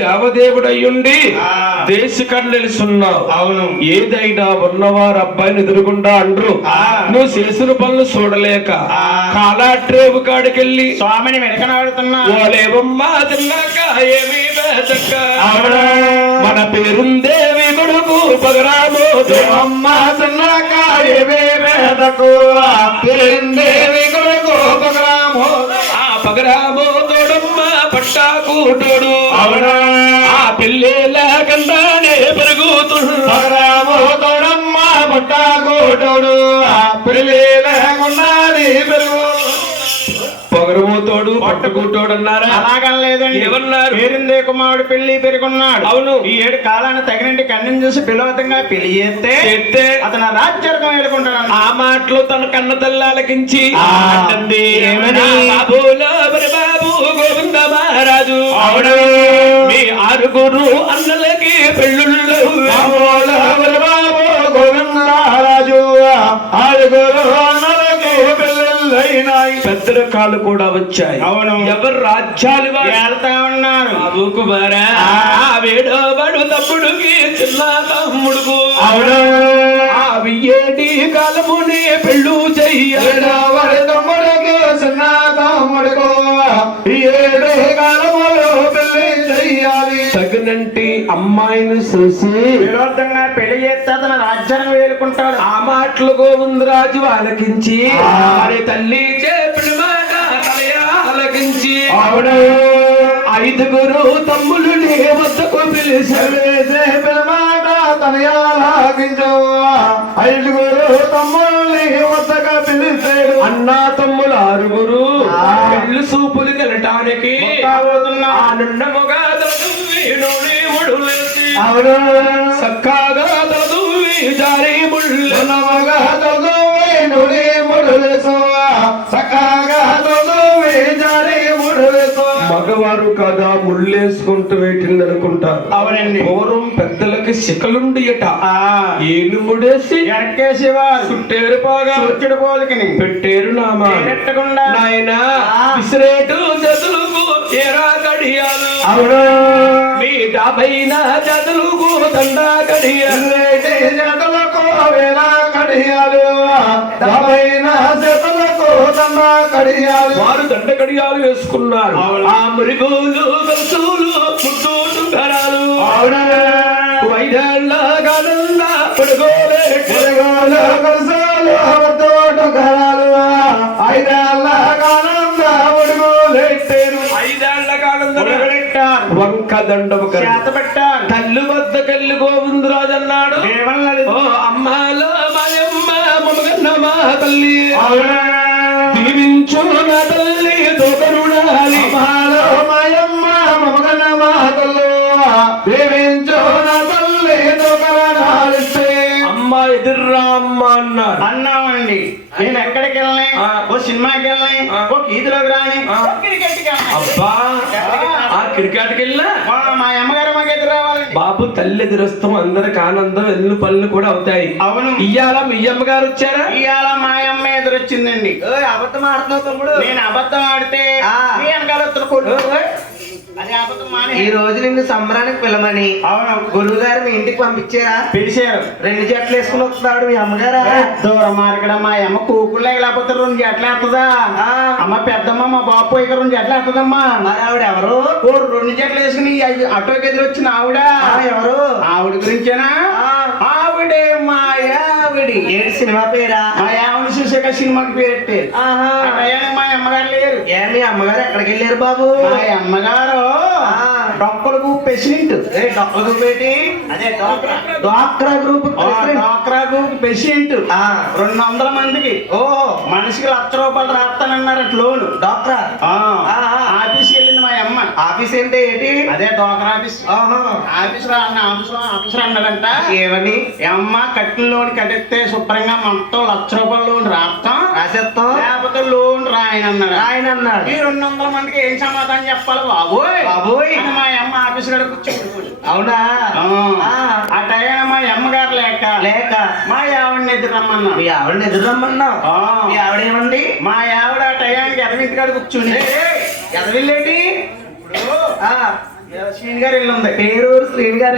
దేవదేవుడయ్యుండి దేశకన్నా నిలుస్తున్నావు. అవును, ఏదైనా ఉన్నవారు అబ్బాయిని ఎదురుకుండా అండ్రు. నువ్వు చేసిన పనులు చూడలేక కాలాట్రేవు కాడికెళ్ళి స్వామిని వెనకనాడుతున్నా ఓలేవమ్మా తిన్నాక ఏమీ బేదక్క మన పేరుందేవి కొడుకు పగరాము దేవమ్మ తిన్నాక ఏమీ బేదకు పేరుందేవి కొడుకు పగరాము పగరాము తోడమ్మ పట్టాకు తోడు అవునా ఆ పెళ్ళేల కందానే పెరుగుతుడు పగరాము తోడమ్మ పట్టాకు తోడు ఆ పెళ్ళేల కొండానే పెరుగు పొగరమోతోడు పట్టుకుంటోడు అన్నారా? అలాగలేదండి. ఏమన్నారు? పేరుందే కుమారుడు పెళ్లి పెరుగున్నాడు. అవును, ఈ 7 కాలాన్ని తగినంటి కన్నుని చూసి పిలవతంగా పెళ్లి చేస్తే అతను రాజ్యర్గం ఏలుకుంటాడు. ఆ మాటలు తన కన్న తల్లాలకించి అంటుంది ఏమని? బాబులో బాబు గోవింద మహారాజు అవును మీ 6 అన్నలకి పెళ్ళుళ్ళు బాబు గోవిందరాజు 6 అన్నలకి పెళ్ళిళ్ళైనాయి. పెద్దల కాళ్ళు కూడా వచ్చాయి. అవును, ఎవరు రాజ్యాలు వెళ్తా ఉన్నారు. బాబు కుమారా వేడో బడు తమ్ముడికి చిన్న తమ్ముడుకు అవును ఆ 7 కాలముని పెళ్ళు చెయ్యాలి. తమ్ముడికి చిన్న తమ్ముడుకు 7 కాలములు పెళ్లి చెయ్యాలి. తగినంటి అమ్మాయిని చూసి విరోధంగా పెళ్లి చేస్తే అతను రాజ్యాన్ని వేలుకుంటాడు. ఆ మాటలు గోవిందరాజు ఆలకించి మరి తల్లి చెప్పిన మాట ఆలకించి అవును 5 తమ్ములు వద్దకు పిలిచారు. మాట తనయాలకించు 5 తమ్ముల్ని వద్దగా పిలిచాడు. అన్నా తమ్ములు 6 పెళ్లి సూపులు వెళ్ళటానికి ఆనందముగా అవును సక్కాగా తదువి జారి ముళ్ళనమగా మగవారు కదా ముళ్ళేసుకుంటూ వేటింది అనుకుంటారు. అవునండి, పూర్వం పెద్దలకి శిఖలుండియట ఏనుముడేసి ఎక్కేసేవారు. చుట్టేరు పాగా సూర్యుడు పోలికి పెట్టేరు నామా పెట్టకుండా నాయన విసిరేటు జతులుగు ఏరా గడియాలు. అవును మీ 50 జతులుగు దండా గడియాలు. జతలకు వేల కడియాలు 50 జతలకు దండ కడియాలు. వారు దండ గడియాలు వేసుకున్నారు. ఆ మురిగోలు గొలుసులు ముద్దోటు ధరాలు. 5 కాలంలో పడుగోలే గొలుసులు ముద్దోటు ధరాలు 5 కాలంలో ఉడుగులెట్టారు. 5 కాలంలో ఉడగలెట్టారు. వంక దండము చేత పెట్టారు. తల్లు వద్ద కల్లు గోవిందరాజు అన్నాడు ఓ అమ్మాలో మాయమ్మ మమగన్న మా తల్లి దీవించు నా తల్లి దోకరుడాలి. అమ్మాలో మాయమ్మ మమగన్న మా తల్లి దీవించు నా తల్లి దోకరుడాలిస్తే అమ్మ ఎదుర్రా అమ్మ అన్నాడు. అన్నామండి. నేను ఎక్కడికి వెళ్ళని ఓ సినిమాకి వెళ్ళని ఓ గీతలోకి రాని క్రికెట్కి అబ్బా ఆ క్రికెట్కి వెళ్ళినా మా అమ్మగారు మాకు ఎదురు రావాలండి. బాబు తల్లి ఎదురొస్తాం అందరికి ఆనందం ఎల్లు పళ్ళు కూడా అవుతాయి. అవును, ఇయ్యాల మీ అమ్మగారు వచ్చారా? ఇవాళ మా అమ్మ ఎదురొచ్చిందండి. అబద్ధం ఆడుతున్నావు తమ్ముడు. నేను అబద్ధం ఆడితే మీ వెనకాల వస్తున్న అది అబద్ధం మానే. ఈ రోజు నిన్ను సంబరానికి పిలమని అవును గురువు గారు మీ ఇంటికి పంపించారా? పిలిచారు. 2 జట్లు వేసుకుని వస్తున్నాడు మీ అమ్మగారా? దూరం మార్కడ మా అమ్మ కూకుల్లో లేకపోతే 2 జట్లు వేస్తుందా? అమ్మ పెద్దమ్మ మా బాపు ఇక 2 జట్లు వేస్తుందమ్మా. మరి ఆవిడ ఎవరు? 2 జట్లు వేసుకుని అటోకి ఎదురు వచ్చిన ఆవిడ ఎవరు? ఆవిడ గురించేనా? ఆవిడే మా ఆవిడి. ఏడు సినిమా పేరా? మా ఆవిడ చూసాక సినిమాకి పేరెట్టారు. మా అమ్మగారు లేరు. మీ అమ్మగారు ఎక్కడికి వెళ్ళారు బాబు? మా అమ్మగారు డొక్కలకు ప్రెసిడెంట్. డొక్కలు పెట్టి అదే డ్వాక్రా గ్రూప్ డ్వాక్రా గ్రూప్ ప్రెసిడెంట్. 200 మందికి మనిషికి ₹1,00,000 రాస్తానన్నారు లోన్. డ్వాక్రా ఆఫీస్కి వెళ్ళింది మా అమ్మ. ఆఫీస్ అంటే ఏంటి? అదే డ్వాక్రా ఆఫీస్. ఆఫీసర్ అన్నాడంట ఏమని? అమ్మ కట్టిన లోన్ కట్టిస్తే శుభ్రంగా మొత్తం ₹1,00,000 లోన్ రాసేస్తాం లేకపోతే లోన్ రాయనన్నాడు. ఆయన అన్నాడు. ఈ 200 మందికి ఏం సమాధానం చెప్పాలి బాబోయ్ బాబోయ్ అని మా అమ్మ ఆఫీస్ గడ కూర్చోండి. అవునా? ఆ టైం మా అమ్మగారు లేక మా ఆవిడని ఎదురు రమ్మన్నా. మీ ఆవిడని ఎదురు రమ్మన్నావు? మీ ఆవిడేమండి? మా ఆవిడ ఆ టయానికి ఎదవింటి కాడ కూర్చుని ఎదవిల్లేటి శ్రీని గారు ఇల్లు ఉంది. పేరూరు శ్రీని గారు